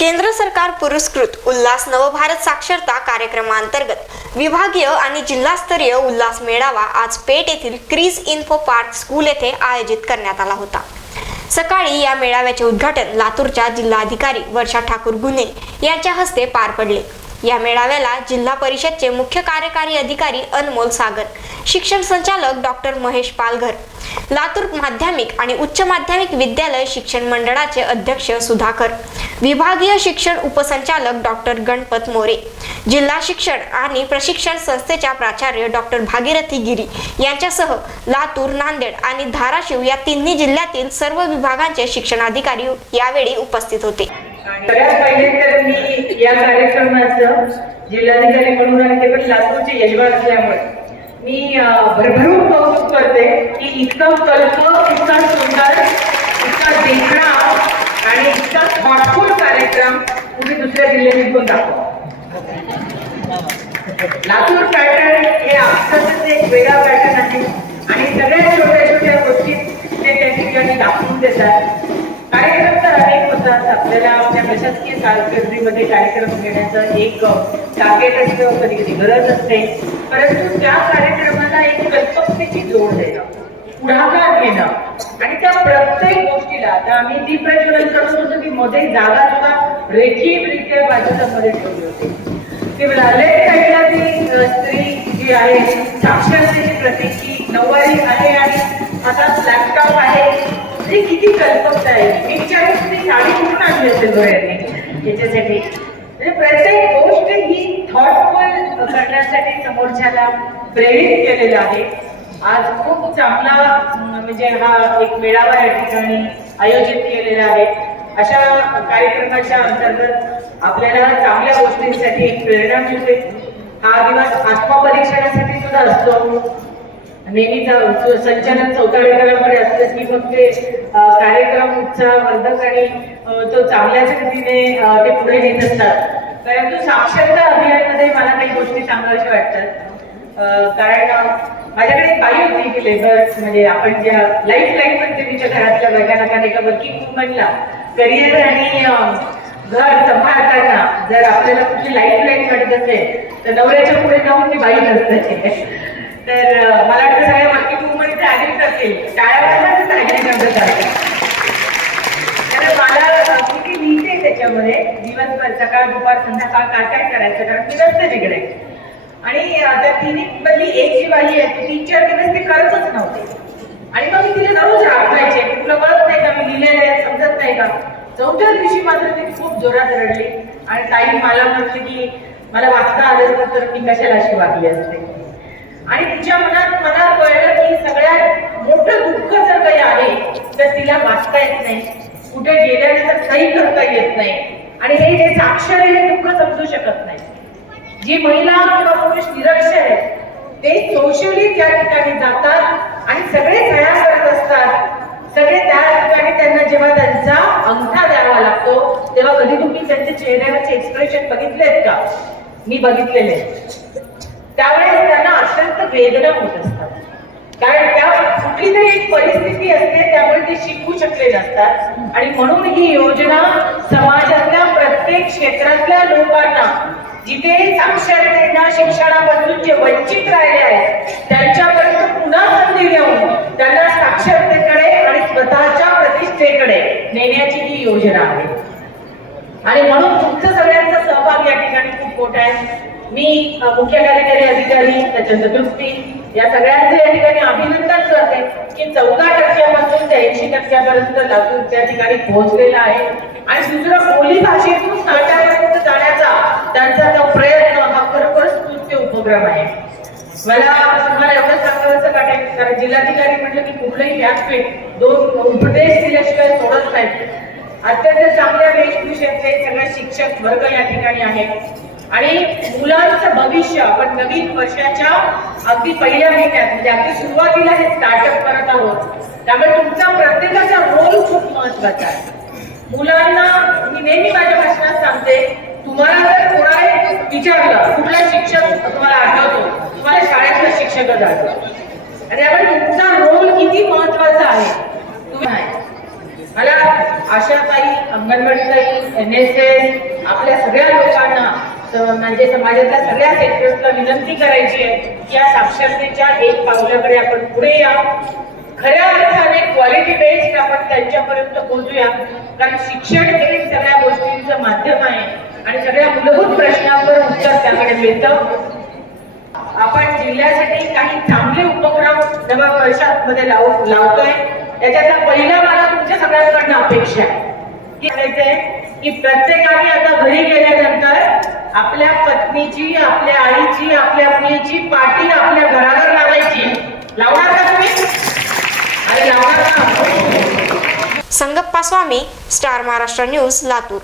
केंद्र सरकार पुरस्कृत उल्हास नवभारत साक्षरता कार्यक्रमांतर्गत विभागीय आणि जिल्हास्तरीय उल्हास मेळावा आज पेठ येथील क्रीज इन्फो पार्क स्कूल येथे आयोजित करण्यात आला होता. सकाळी या मेळाव्याचे उद्घाटन लातूरच्या जिल्हाधिकारी वर्षा ठाकूर गुन्हे यांच्या हस्ते पार पडले. या मेळाव्याला जिल्हा परिषदचे मुख्य कार्यकारी अधिकारी अनमोल सागर शिक्षण संचालक डॉक्टर महेश पालघर लातूर माध्यमिक आणि उच्च माध्यमिक विद्यालय शिक्षण मंडळाचे अध्यक्ष सुधाकर विभागीय शिक्षण उपसंचालक डॉक्टर गणपत मोरे जिल्हा शिक्षण आणि प्रशिक्षण संस्थेच्या प्राचार्य डॉक्टर भागीरथी गिरी यांच्यासह लातूर नांदेड आणि धाराशिव या तिन्ही जिल्ह्यातील सर्व विभागांचे शिक्षणाधिकारी यावेळी उपस्थित होते. या कार्यक्रमाचं जिल्हाधिकारी म्हणून आणि ते पण लातूरचे यजमान असल्यामुळे मी भरभरून कौतुक करते की इतकं कल्प इतका सुंदर इतका देखणा आणि इतका थॉटफुल कार्यक्रम तुम्ही दुसऱ्या जिल्ह्यात विकून दाखवा. लातूर पॅटर्न हे आपलंच एक वेगळा पॅटर्न आहे आणि सगळ्या छोट्या छोट्या गोष्टी ते त्या ठिकाणी दाखवून देतात कार्यक्रम तर अनेक होतात आपल्याला आपल्या कारकिर्दीमध्ये कार्यक्रम घेण्याचं एक टार्गेट असतं कधी कधी गरज असते. परंतु त्या कार्यक्रमाला एक कल्पकतेची जोड देणं पुढाकार घेणं आणि त्या प्रत्येक गोष्टीला आता आम्ही दीपप्रज्वलन करत होतो की मध्ये जागा सुद्धा रेखीवरित्या बाजूमध्ये ठेवली होती. ते म्हणाले साईडला ती स्त्री जी आहे साक्षरतेची प्रतीक की नऊवारी आहे आणि हातात लॅपटॉप आहे. म्हणजे किती कल्पकता आहे मी विचारू ती साडी कुठून आणली असेल बरं याच्यासाठी. म्हणजे प्रत्येक गोष्ट ही थॉटफुल करण्यासाठी समोरच्याला प्रेरित केलेलं आहे. आज खूप चांगला म्हणजे हा एक मेळावा या ठिकाणी आयोजित केलेला आहे. अशा कार्यक्रमाच्या अंतर्गत आपल्याला चांगल्या गोष्टींसाठी एक प्रेरणा मिळते. हा दिवस आत्मपरीक्षणासाठी सुद्धा असतो. नेहमीच संचालन संचालक चौताळेकरांकडे असतं की मग ते कार्यक्रम उत्साह वर्धक आणि तो चांगल्याच रीतीने ते पुढे नेत असतात. परंतु साक्षरता अभियानमध्ये मला काही गोष्टी सांगाव्याशा वाटतात. कारण माझ्याकडे एक बाई होती की लेबर म्हणजे आपण ज्या लाईफ लाईफ म्हणते तिच्या घरातल्या बायकांना कारण एका वर्किंग वुमनला करिअर आणि घर सांभाळताना जर आपल्याला कुठली लाईफ लाईन काढत असेल तर नवऱ्याच्या पुढे जाऊन ती बाई नसते. तर मला वाटतं सगळ्या वर्किंगमध्ये ते ऍग्री करतील टाळ्यावर ऍग्री करत तर मला किती लिहिते त्याच्यामध्ये? दिवसभर सकाळ दुपार संध्याकाळ काय काय करायचं? कारण मी नसते तिकडे आणि त्या तिन्ही मधली एक जी बाई आहे ती तीन चार दिवस ते करतच नव्हते. आणि मग मी तिला दररोज राखवायचे तुला कळत नाही का? मी लिहिलेलं आहे समजत नाही का? चौथ्या दिवशी मात्र ती खूप जोरात रडली. आणि ताई मला म्हटलं की मला वाचता आलं तर मी कशाला अशी वागली असते? आणि तिच्या मनात मला कळलं की सगळ्यात मोठं दुःख जर काही आहे तर तिला वाचता येत नाही. कुठे गेल्यानंतर सही करता येत नाही. आणि हे जे साक्षर आहे हे दुःख समजू शकत नाही. जी महिला किंवा पुरुष निरक्षर आहे ते सोशली त्या ठिकाणी जातात आणि सगळे तयार करत असतात. सगळे त्या ठिकाणी त्यांना जेव्हा त्यांचा अंगठा द्यावा लागतो तेव्हा कधी तुम्ही त्यांच्या चेहऱ्यावरचे एक्सप्रेशन बघितलेत का? मी बघितलेले. त्यावेळेस त्यांना वेदना होत असतात. कारण त्या कुठली तरी एक परिस्थिती असते त्यामुळे ते शिकू शकले नसतात. आणि म्हणून ही योजना समाजातल्या प्रत्येक क्षेत्रातल्या लोकांना जिथे साक्षरतेच्या शिक्षणापासून जे वंचित राहिले आहेत त्यांच्यापर्यंत पुन्हा संधी देऊन त्यांना साक्षरतेकडे आणि स्वतःच्या प्रतिष्ठेकडे नेण्याची ही योजना आहे. आणि म्हणून तुमचं सगळ्यांचा सहभाग या ठिकाणी खूप मोठा आहे. मी मुख्य कार्यकारी अधिकारी त्याच्या सदृष्टी या सगळ्यांचे या ठिकाणी अभिनंदन करते की चौदा टक्क्यापासून ते ऐंशी टक्क्यापर्यंत लातूर त्या ठिकाणी पोहोचलेला आहे. आणि दुसरं बोली भाषेतून नाट्यापर्यंत जाण्याचा त्यांचा तो प्रयत्न हा खरोखरच स्तुत्य उपक्रम आहे. मला तुम्हाला एवढं सांगायचं वाटेल कारण जिल्हाधिकारी म्हटलं की कुठलंही व्यासपीठ दोन उपदेश दिल्याशिवाय सोडत नाहीत. अत्यंत चांगल्या वेशभूषेतले सगळे शिक्षक वर्ग या ठिकाणी आहेत. आणि मुलांचं भविष्य आपण नवीन वर्षाच्या अगदी पहिल्या महिन्यात म्हणजे अगदी सुरुवातीला हे स्टार्टअप करत आहोत. त्यामुळे तुमचा प्रत्येकाचा रोल खूप महत्त्वाचा आहे. मुलांना मी नेहमी माझ्या भाषणात सांगते तुम्हाला जर कोणाला विचारलं कुठला शिक्षक तुम्हाला आठवतो? तुम्हाला शाळेतला शिक्षकच आठवतो. आणि त्यामुळे तुमचा रोल किती महत्त्वाचा आहे? मला आशाताई अंगणवाडीताई एन एस एस आपल्या सगळ्या लोकांना म्हणजे समाजातल्या सगळ्या सेक्टर्सला विनंती करायची आहे की या साक्षरतेच्या एक पावलाकडे आपण पुढे या. खऱ्या अर्थाने क्वालिटी बेस्ड आपण त्यांच्यापर्यंत पोहोचूया. कारण शिक्षण हे सगळ्या गोष्टींचं माध्यम आहे आणि सगळ्या मूलभूत प्रश्नांवर उत्तर त्याकडे मिळतं. आपण जिल्ह्यासाठी काही चांगले उपक्रम नव्या वर्षामध्ये लाव लावतोय. त्याच्यातला पहिला मला तुमच्या सगळ्यांकडनं अपेक्षा आहे. की की प्रत्येकाने आता घरी गेल्यानंतर आपल्या पत्नीची आपल्या आईची आपल्या मुलीची पाठी आपल्या घरावर लावायची. लावणार का तुम्ही? अरे लावणार का? Sangappa Swami Star Maharashtra news Latur.